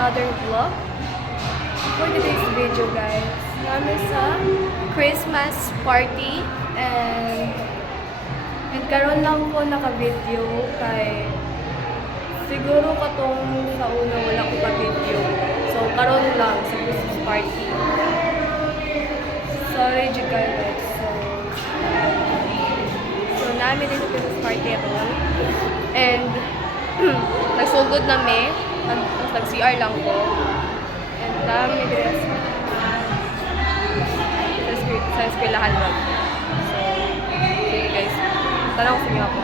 another vlog. For today's video guys, namin sa Christmas party and karon lang ko naka-video kay siguro katong sa una wala ko ka-video. So karon lang sa Christmas party. Sorry guys. So namin din sa Christmas party ron. And nagsugod na me, nag-CR lang ko. And namin din sa eskwelahan ron. So, sige guys. Tanong ko sa inyo ako.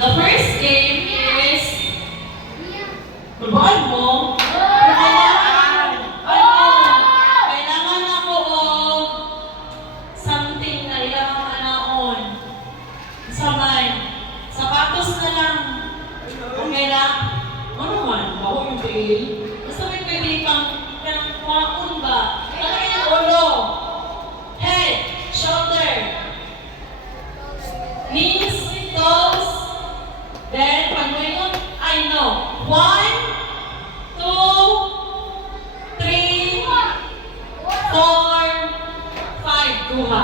The first game is turuan mo. Kailangan ako something na ilang anaon. Sabay. Sapatos na lang. Okay lang. Ano man? Ako yung bail. Basta may pwede kang kumaon ba? Ano yung ulo? Head. Shoulder. Knees. Toes. Then, pag may yun, I know. 1, 2, 3, 4, 5. Duha.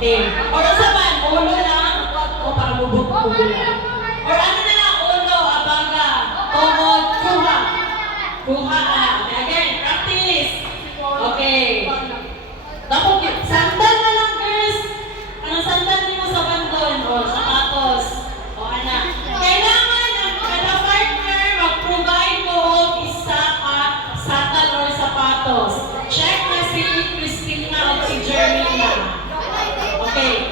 Okay. Or sa man, ulo lang. O para bubog lang. Or ano na lang, ulo, abaga. Tuhod, duha. Duha na. Okay, again, practice. Okay. Tapos, sandal na lang, girls. Anong sandal niyo sa bandon? O, sapatos. Kailangan ang kada partner mag-provide mo isa ka sandal or sapatos. Check na si Christina at si Jermina. Okay.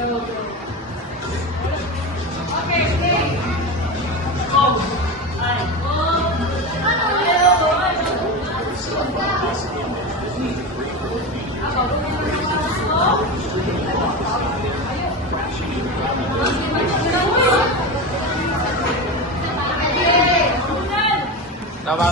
Okay, okay. Go. Ay, go. Tama.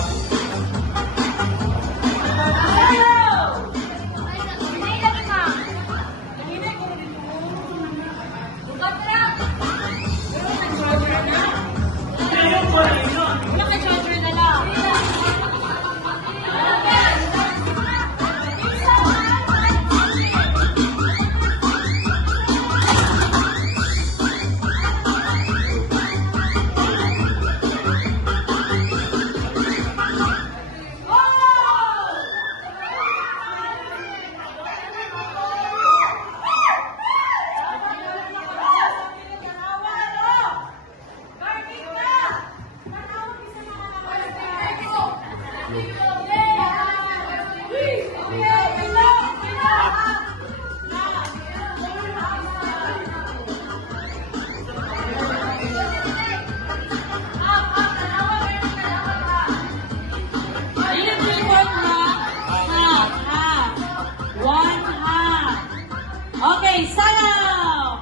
Okay, sayaw!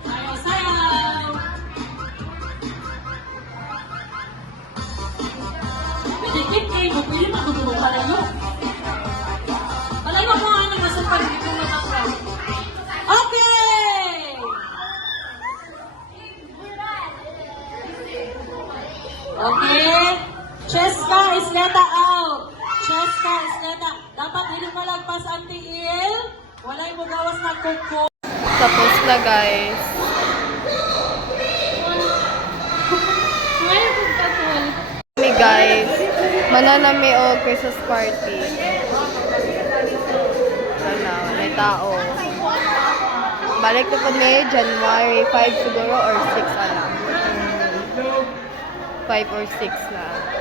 Sayaw, sayaw! Pidikit kayo, pili matutulong palayo. Palayo mo nga naman sa pagkikong matapang. Okay! Okay. Cheska, Isleta out. Cheska, Isleta. Dapat hindi malagpas ang tiil. Walay mo gawas na kuko. Tapos na guys. Kami guys, mananami o Christmas party. Wala, may tao. Balik ko kami January 5 siguro or 6 alam. 5 or 6 na.